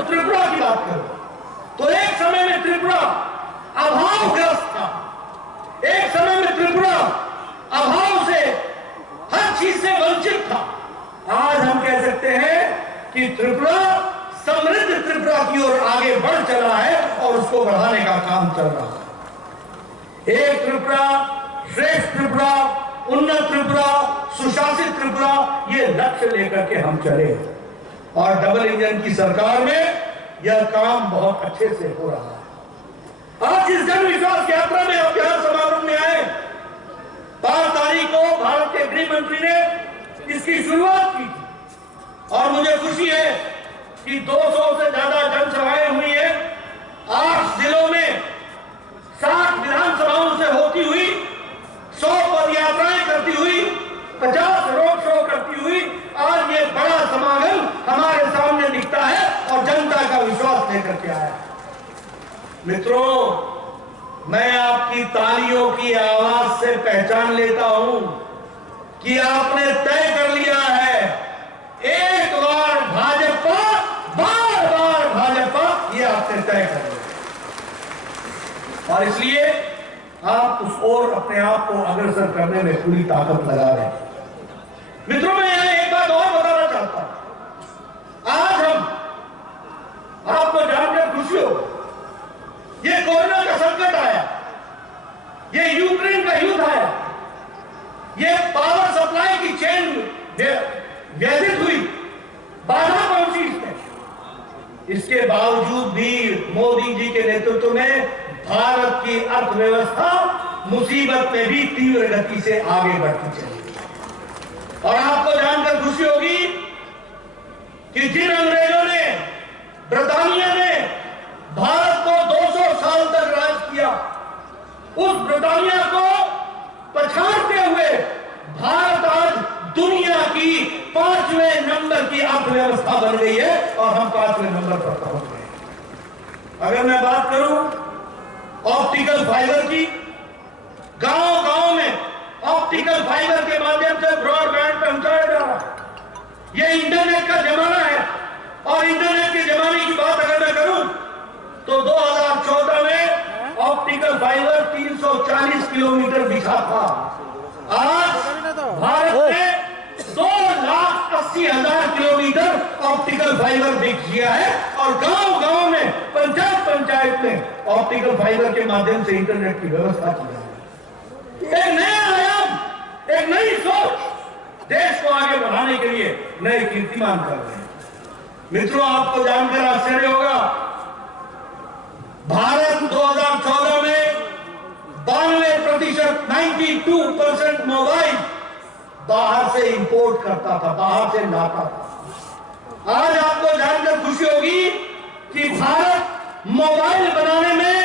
त्रिपुरा की बात करो तो एक समय में त्रिपुरा अभावग्रस्त था, एक समय में त्रिपुरा अभाव से हर चीज से वंचित था। आज हम कह सकते हैं कि त्रिपुरा समृद्ध त्रिपुरा की ओर आगे बढ़ चला है और उसको बढ़ाने का काम चल रहा है। एक त्रिपुरा, श्रेष्ठ त्रिपुरा, उन्नत त्रिपुरा, सुशासित त्रिपुरा, ये लक्ष्य लेकर के हम चले और डबल इंजन की सरकार में यह काम बहुत अच्छे से हो रहा है। आज इस जन विश्वास यात्रा में आप बिहार समारोह में आए, 5 तारीख को भारत के गृह मंत्री ने इसकी शुरुआत की थी और मुझे खुशी है कि 200 से ज्यादा जनसभाएं हुई है। 8 जिलों में 60 विधानसभाओं से होती हुई, 100 पद यात्राएं करती हुई, 50 रोड शो करती हुई आज ये बड़ा समागम हमारे सामने दिखता है और जनता का विश्वास लेकर के आया। मित्रों, मैं आपकी तालियों की आवाज से पहचान लेता हूं कि आपने तय कर लिया है एक बार भाजपा, बार बार भाजपा, ये आपने तय कर लिया और इसलिए आप उस ओर अपने आप को अग्रसर करने में पूरी ताकत लगा रहे हैं। मित्रों, मैं यहां एक बात और बताना चाहता हूं। आज हम आपको जानकर खुशी हो, ये कोरोना का संकट आया, ये यूक्रेन का युद्ध आया, ये पावर सप्लाई की चेन व्याधित हुई, बाधा पहुंची इसमें। इसके बावजूद भी मोदी जी के नेतृत्व में भारत की अर्थव्यवस्था मुसीबत में भी तीव्र गति से आगे बढ़ती चली और आपको जानकर खुशी होगी कि जिन अंग्रेजों ने, ब्रिटानिया ने भारत को 200 साल तक राज किया, उस ब्रिटानिया को पछाड़ते हुए भारत आज दुनिया की 5वें नंबर की अर्थव्यवस्था बन गई है और हम 5वें नंबर पर पहुंच गए। अगर मैं बात करूं ऑप्टिकल फाइबर की, गांव गांव में ऑप्टिकल फाइबर के माध्यम से ब्रॉडबैंड पहुंचाया जा रहा है। यह इंटरनेट का जमाना है और इंटरनेट के जमाने की बात अगर मैं करूं तो 2014 में ऑप्टिकल फाइबर 340 किलोमीटर बिछा था। आज भारत में 2,80,000 किलोमीटर ऑप्टिकल फाइबर बिछ गया है और गांव गांव में, पंचायत में ऑप्टिकल फाइबर के माध्यम से इंटरनेट की व्यवस्था की जा रही है। एक नया आयाम, एक नई सोच देश को आगे बढ़ाने के लिए नए कीर्तिमान कर रहे हैं। मित्रों, आपको जानकर आश्चर्य होगा, भारत 2014 में 92%, 92% मोबाइल बाहर से इंपोर्ट करता था, बाहर से लाता था। आज आपको जानकर खुशी होगी कि भारत मोबाइल बनाने में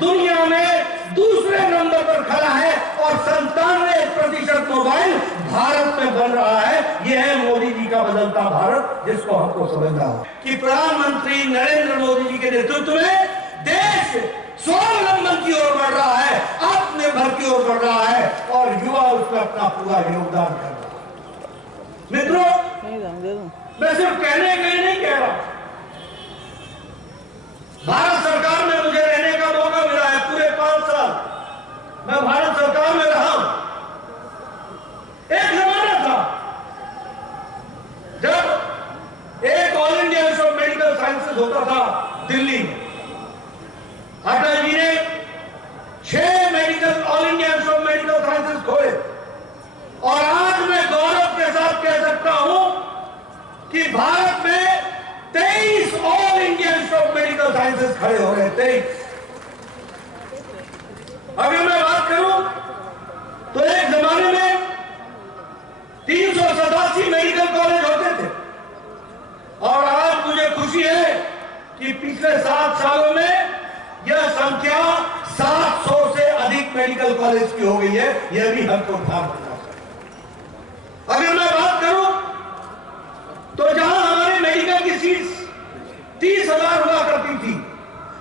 दुनिया में दूसरे नंबर पर खड़ा है और 97% मोबाइल भारत में बन रहा है। यह है मोदी जी का बदलता भारत, जिसको हमको समझना हो कि प्रधानमंत्री नरेंद्र मोदी जी के नेतृत्व में देश स्वावलंबन की ओर बढ़ रहा है, आत्मनिर्भर की ओर बढ़ रहा है और युवा उसमें अपना पूरा योगदान कर रहा है। मित्रों, मैं सिर्फ कहने के लिए नहीं कह रहा, भारत सरकार में मुझे रहने का मौका मिला है। पूरे 5 साल मैं भारत सरकार में रहा हूं। एक जमाना था जब एक all India institute of medical sciences होता था दिल्ली में। अटल जी ने 6 medical all India institute of medical sciences खोले और आज मैं गौरव के साथ कह सकता हूं कि भारत में 23 all India institute of medical sciences खड़े हो रहे हैं। 23। अगर मैं बात करूं तो एक जमाने में 387 मेडिकल कॉलेज होते थे और आज मुझे खुशी है कि पिछले 7 सालों में यह संख्या 700 से अधिक मेडिकल कॉलेज की हो गई है। यह भी हमको ध्यान रखना चाहिए। अगर मैं बात करूं तो जहां हमारे मेडिकल की सीट्स 30,000 हुआ करती थी,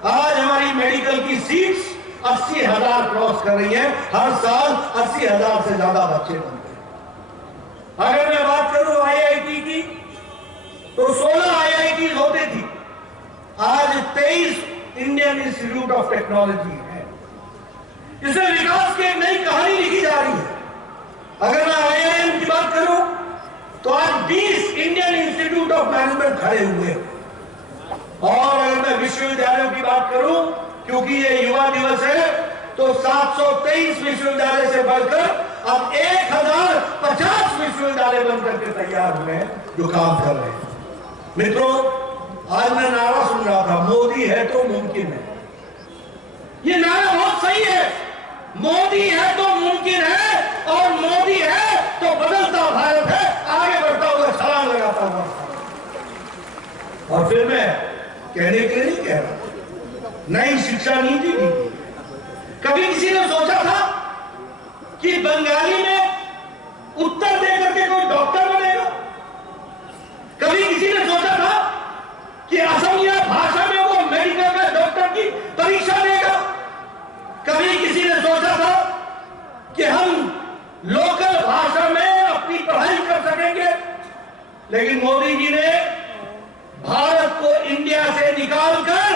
आज हमारी मेडिकल की सीट्स 80,000 क्रॉस कर रही है। हर साल 80,000 से ज्यादा बच्चे बनते हैं। अगर मैं बात करूं आईआईटी की तो 16 आईआईटी होती थी 23 इंडियन इंस्टीट्यूट ऑफ टेक्नोलॉजी है। इसमें विकास की एक नई कहानी लिखी जा रही है। अगर मैं IIM की बात करूं तो आज 20 इंडियन इंस्टीट्यूट ऑफ मैनेजमेंट खड़े हुए हैं। और अगर मैं विश्वविद्यालयों की बात करूं, क्योंकि ये युवा दिवस है, तो 723 विश्वविद्यालय से बढ़कर अब 1050 विश्वविद्यालय बनकर के तैयार हुए हैं जो काम कर रहे हैं। मित्रों, आज मैं नारा सुन रहा था, मोदी है तो मुमकिन है। ये नारा बहुत सही है। मोदी है तो मुमकिन है, और मोदी है तो बदलता भारत है, आगे बढ़ता हुआ छलांग लगाता हुआ। और फिर मैं कहने के लिए नहीं कह रहा, नई शिक्षा नीति दी। कभी किसी ने सोचा था कि बंगाली में उत्तर देकर के कोई डॉक्टर बनेगा? कभी किसी ने सोचा था कि असमिया भाषा में वो मेडिकल में डॉक्टर की परीक्षा देगा? कभी किसी ने सोचा था कि हम लोकल भाषा में अपनी पढ़ाई कर सकेंगे? लेकिन मोदी जी ने भारत को इंडिया से निकालकर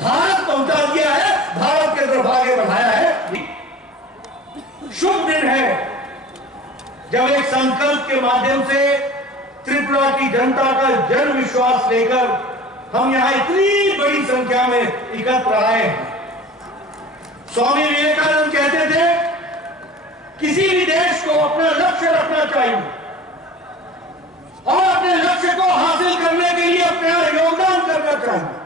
भारत पहुंचा दिया है, भारत के तरफ आगे बढ़ाया है। शुभ दिन है जब एक संकल्प के माध्यम से त्रिपुरा की जनता का जन विश्वास लेकर हम यहां इतनी बड़ी संख्या में एकत्र आए हैं। स्वामी विवेकानंद कहते थे, किसी भी देश को अपना लक्ष्य रखना चाहिए और अपने लक्ष्य को हासिल करने के लिए अपना योगदान करना चाहिए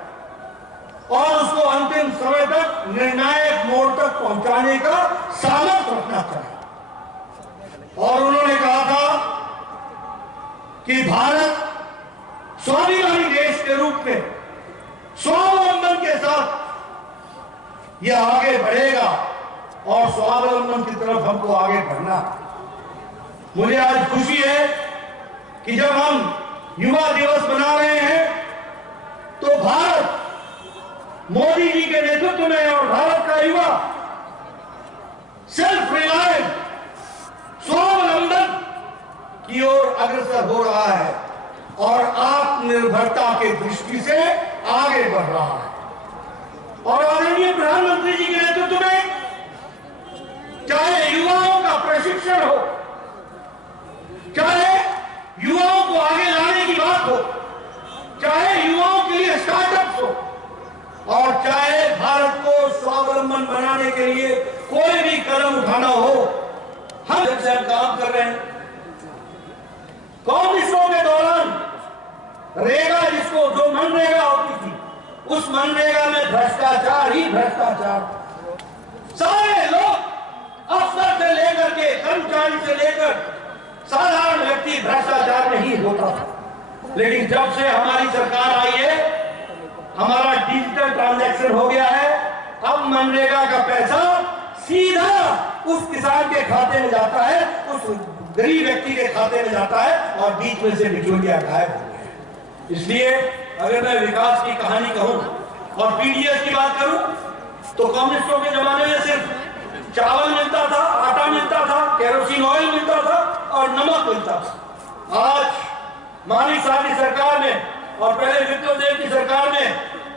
और उसको अंतिम समय तक निर्णायक मोड़ तक पहुंचाने का सामर्थ्य रखना चाहिए। और उन्होंने कहा था कि भारत स्वाभिमानी देश के रूप में स्वावलंबन के साथ यह आगे बढ़ेगा और स्वावलंबन की तरफ हमको आगे बढ़ना। मुझे आज खुशी है कि जब हम युवा दिवस मना रहे हैं तो भारत मोदी जी के नेतृत्व में और भारत का युवा सेल्फ रिलायंस स्वावलंबन की ओर अग्रसर हो रहा है और आत्मनिर्भरता के दृष्टि से आगे बढ़ रहा है। और आदरणीय प्रधानमंत्री जी के नेतृत्व में चाहे युवाओं का प्रशिक्षण हो, चाहे युवाओं को आगे लाने की बात हो, चाहे युवाओं के लिए स्टार्टअप्स हो, और चाहे भारत को स्वावलंबन बनाने के लिए कोई भी कदम उठाना हो, हम जब से काम कर रहे हैं। कांग्रेसों के दौरान रेगा, जिसको जो मनरेगा होती थी, उस मनरेगा में भ्रष्टाचार ही भ्रष्टाचार। सारे लोग, अफसर से लेकर के कर्मचारी से लेकर साधारण व्यक्ति, भ्रष्टाचार नहीं होता था। लेकिन जब से हमारी सरकार आई है, हमारा डिजिटल ट्रांजैक्शन हो गया है। अब मनरेगा का पैसा सीधा उस किसान के खाते में जाता है, उस गरीब व्यक्ति के खाते में जाता है और बीच में से बिचौलिया गायब हो गया। इसलिए अगर मैं विकास की कहानी कहूं और पीडीएस की बात करूं तो कम्युनिस्टों के जमाने में सिर्फ चावल मिलता था, आटा मिलता था, केरोसिन ऑयल मिलता था और नमक मिलता था। आज मानिक साहब की सरकार में और पहले विप्लव देव की सरकार में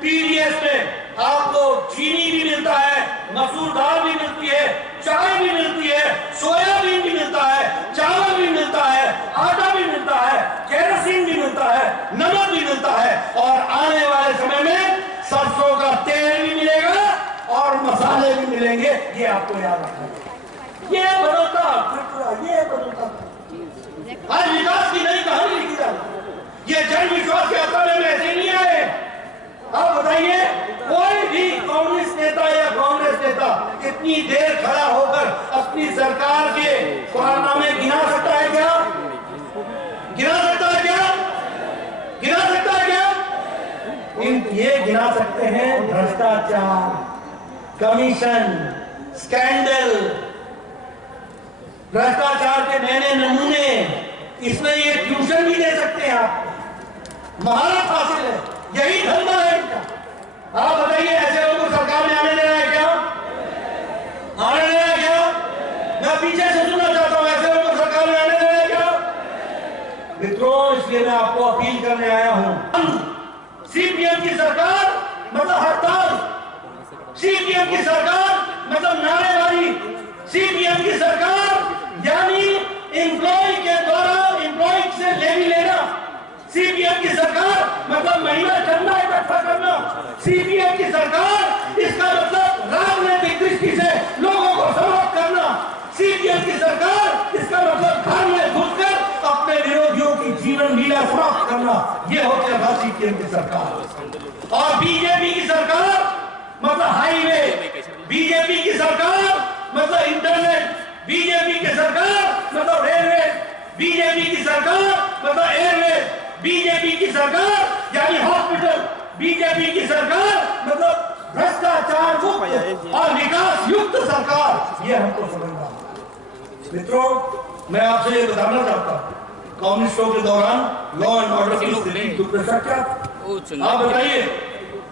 पीडीएस में आपको चीनी भी मिलता है, मसूर दाल भी मिलती है, चाय भी मिलती है, सोयाबीन भी मिलता है, चावल भी मिलता है, आटा भी मिलता है, केरोसिन भी मिलता है, नमक भी मिलता है और आने वाले समय में सरसों का तेल भी मिलेगा और मसाले भी मिलेंगे। ये आपको याद रखना है। ये बदलता त्रिपुरा, ये बदलता। आज विकास की नई कहानी लिखी जा रही है। ये जन विश्वास यात्रा में ऐसे नहीं आए। आप बताइए, कोई भी कांग्रेस नेता या कांग्रेस नेता कितनी देर खड़ा होकर अपनी सरकार के कारनामे गिना सकता है क्या? गिना सकता है क्या? गिना सकता है क्या? ये गिना सकते हैं भ्रष्टाचार, कमीशन, स्कैंडल, भ्रष्टाचार के नए नमूने। इसमें ये ट्यूशन भी दे सकते हैं आप, महारत हासिल है, यही धंधा है इनका। आप बताइए, ऐसे लोगों को सरकार में आने देना है क्या? आने देना है क्या? मैं पीछे से सुनना चाहता हूं, ऐसे लोगों को सरकार में आने देना है क्या? मित्रों, इसलिए मैं आपको अपील करने आया हूं। सीपीएम की सरकार मतलब हड़ताल, सीपीएम की सरकार मतलब नारेबाजी, सीपीएम की सरकार यानी एम्प्लॉय के द्वारा एम्प्लॉय से लेवी लेना, सीपीएम की सरकार मतलब महिला चंदा इकट्ठा करना, सीपीएम की सरकार इसका मतलब राजनीतिक दृष्टि से लोगों को समाप्त करना, सीपीएम की सरकार इसका मतलब घर में घुसकर अपने विरोधियों की जीवन लीला समाप्त करना, ये होता था सीपीएम की सरकार। और बीजेपी की सरकार मतलब हाईवे, बीजेपी की सरकार मतलब इंटरनेट, बीजेपी की सरकार मतलब रेलवे, बीजेपी की सरकार मतलब एयरवे, बीजेपी की सरकार यानी हॉस्पिटल, बीजेपी की सरकार मतलब भ्रष्टाचार मुक्त और विकास युक्त सरकार, ये हमको समझना। मित्रों, मैं आपसे ये बताना चाहता हूँ, कम्युनिस्टों के दौरान लॉ एंड ऑर्डर की स्थिति दुर्दशा क्या, आप बताइए,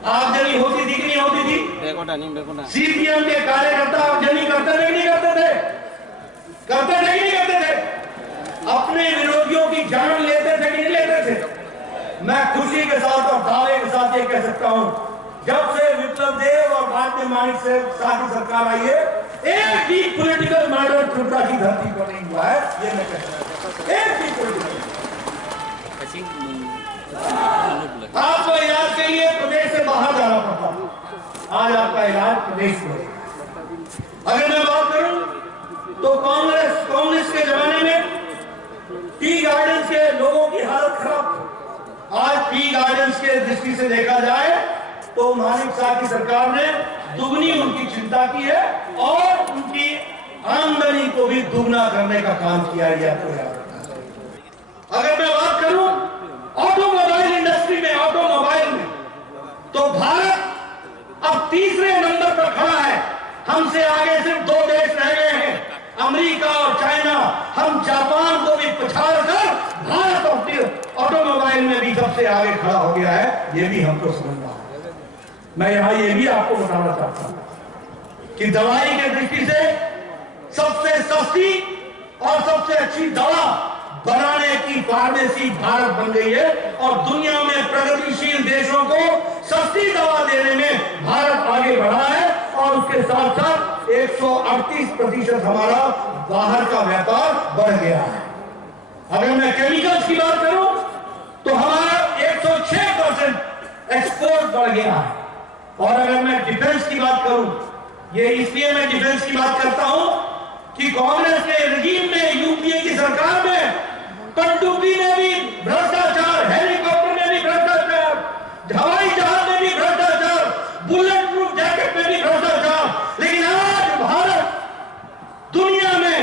आगजनी होती थी कि नहीं होती थी? सीपीएम के कार्यकर्ता आगजनी करते थे नहीं करते थे? करते थे नहीं करते थे? अपने विरोधियों की जान लेते थे नहीं लेते थे? मैं खुशी के साथ और दावे के साथ ये कह सकता हूं, जब से विप्लव देव और भारतीय मानिक से साथ की सरकार आई है, एक भी पॉलिटिकल मर्डर त्रिपुरा की धरती पर नहीं हुआ है, ये मैं कह सकता हूं, एक भी पॉलिटिकल। आपको इलाज के लिए प्रदेश से बाहर जाना पड़ता, आज आपका इलाज प्रदेश में। अगर मैं बात करूं तो कांग्रेस के जमाने में टी गार्डन्स के लोगों की हालत खराब। आज टी गार्डन्स के दृष्टि से देखा जाए तो मानिक साहब की सरकार ने दुगनी उनकी चिंता की है और उनकी आमदनी को भी दुगना करने का काम किया है, आपको याद रखना चाहिए। अगर मैं बात करूं ऑटोमोबाइल इंडस्ट्री में, ऑटोमोबाइल में, तो भारत अब तीसरे नंबर पर खड़ा है। हमसे आगे सिर्फ दो देश रह गए हैं, अमेरिका और चाइना। हम जापान को भी पछाड़ कर भारत ऑटोमोबाइल में भी सबसे आगे खड़ा हो गया है, ये भी हमको समझना है। मैं यहां ये भी आपको बताना चाहता हूं कि दवाई के दृष्टि से सबसे सस्ती और सबसे अच्छी दवा बनाने की फार्मेसी भारत बन गई है और दुनिया में प्रगतिशील देशों को सस्ती दवा देने में भारत आगे बढ़ा है और उसके साथ साथ 138% हमारा बाहर का व्यापार बढ़ गया है। अगर मैं केमिकल्स की बात करूं तो हमारा 106% एक्सपोर्ट बढ़ गया है। और अगर मैं डिफेंस की बात करूं, ये इसलिए मैं डिफेंस की बात करता हूं कि कांग्रेस के रजीम में, यूपीए की सरकार में पनडुब्बी में भी भ्रष्टाचार, हेलीकॉप्टर में भी भ्रष्टाचार, हवाई जहाज में भी भ्रष्टाचार, बुलेट प्रूफ जैकेट में भी भ्रष्टाचार। लेकिन आज भारत दुनिया में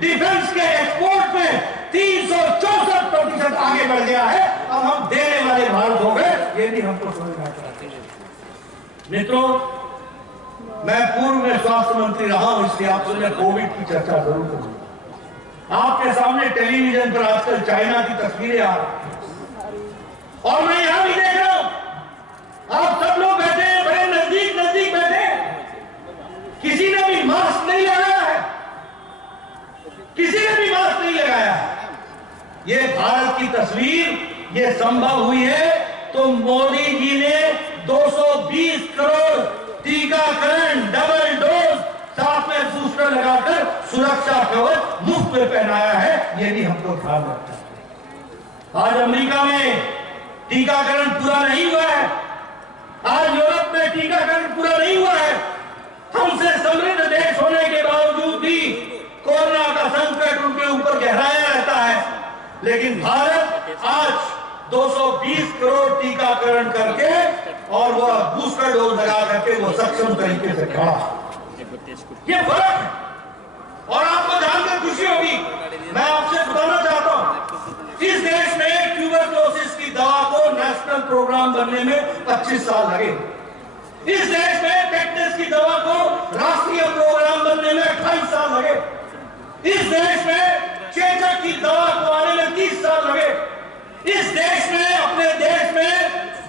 डिफेंस के एक्सपोर्ट में 364% आगे बढ़ गया है। अब हम देने वाले भारत हो गए, ये भी हमको समझना चाहिए। मित्रों, मैं पूर्व में स्वास्थ्य मंत्री रहा हूं, इसलिए आपसे मैं कोविड की चर्चा जरूर करूंगा। आपके सामने टेलीविजन पर आजकल चाइना की तस्वीरें आ रही और मैं यहां भी देख रहा हूं, आप सब लोग बैठे हैं, बड़े नजदीक नजदीक बैठे, किसी ने भी मास्क नहीं लगाया है, किसी ने भी मास्क नहीं लगाया है। ये भारत की तस्वीर ये संभव हुई है तो मोदी जी ने 220 करोड़ टीकाकरण, डबल डोज, साथ में बूस्टर लगाकर सुरक्षा कवच मुफ्त में पहनाया है, ये भी हमको ध्यान रखना है। आज अमेरिका में टीकाकरण पूरा नहीं हुआ है, आज यूरोप में टीकाकरण पूरा नहीं हुआ है। हमसे समृद्ध देश होने के बावजूद भी कोरोना का संकट उनके ऊपर गहराया रहता है, लेकिन भारत आज 220 करोड़ टीकाकरण करके और वह बूस्टर डोज लगा करके वो सक्षम तरीके से खड़ा, ये फर्क है। और आपको जानकर खुशी होगी, मैं आपसे बताना चाहता हूं, इस देश में ट्यूबरक्लोसिस की दवा को नेशनल प्रोग्राम बनने में 25 साल लगे। इस देश में टेटनस की दवा को राष्ट्रीय प्रोग्राम बनने में 28 साल लगे। इस देश में चेचक की दवा को आने में 30 साल लगे। इस देश में, अपने देश में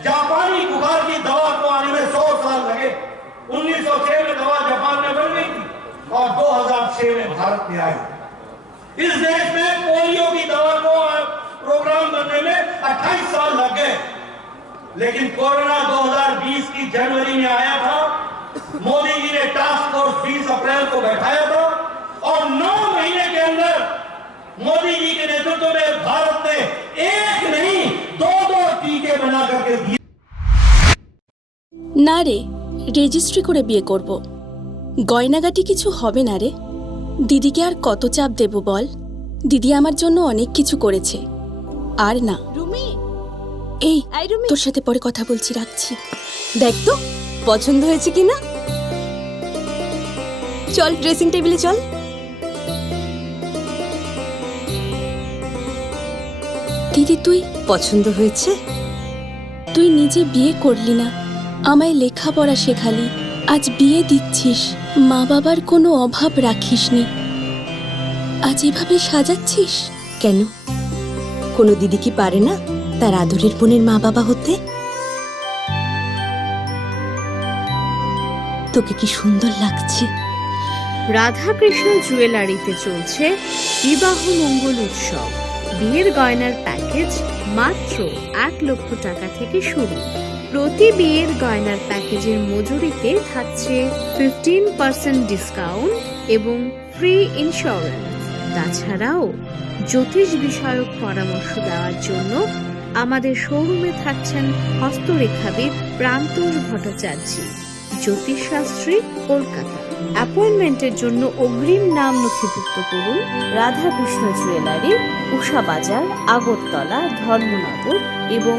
जापानी बुखार की दवा को आने में 100 साल लगे। 1906 में दवा जापान में बन गई थी और 2006 में भारत में आई। इस देश में पोलियो की दवा को प्रोग्राम बनने में 28 साल लग गए लेकिन कोरोना 2020 की जनवरी में आया था। मोदी जी ने टास्क फोर्स 20 अप्रैल को बैठाया था और 9 महीने के अंदर मोदी जी के नेतृत्व में भारत ने एक नहीं 2 टीके बना करके दिए। না রে, রেজিস্ট্রি করে বিয়ে করব। গয়নাগাটি কিছু হবে না রে। দিদিকে আর কত চাপ দেব বল? দিদি আমার জন্য অনেক কিছু করেছে। আর না। রুমি, এই আই রুমি, তোর সাথে পরে কথা বলছি, রাখছি। দেখ তো পছন্দ হয়েছে কিনা। চল ড্রেসিং টেবিলে চল। দিদি তুই পছন্দ হয়েছে? তুই নিজে বিয়ে করলি না, আমায় লেখাপড়া শেখালি, আজ বিয়ে দিচ্ছিস, মা বাবার কোনো অভাব রাখিসনি, আজ এভাবে সাজাচ্ছিস কেন? কোনো দিদি কি পারে না তার আদরের বোনের মা বাবা হতে? তোকে কি সুন্দর লাগছে। রাধাকৃষ্ণ জুয়েলারিতে চলছে বিবাহ মঙ্গল উৎসব। বিয়ের গয়নার প্যাকেজ মাত্র 1 লক্ষ টাকা থেকে শুরু। প্রতি বিয়ের গয়নার প্যাকেজের মজুরিতে থাকছে 15% ডিসকাউন্ট এবং ফ্রি ইন্স্যুরেন্স। তাছাড়াও জ্যোতিষ বিষয়ক পরামর্শ দেওয়ার জন্য আমাদের শোরুমে থাকছেন হস্তরেখাবিদ প্রান্তোষ ভট্টাচার্য, জ্যোতিষশাস্ত্রী, কলকাতা। অ্যাপয়েন্টমেন্টের জন্য অগ্রিম নাম নথিভুক্ত করুন রাধাকৃষ্ণ জুয়েলারি, উষা বাজার, আগরতলা, ধর্মনগর এবং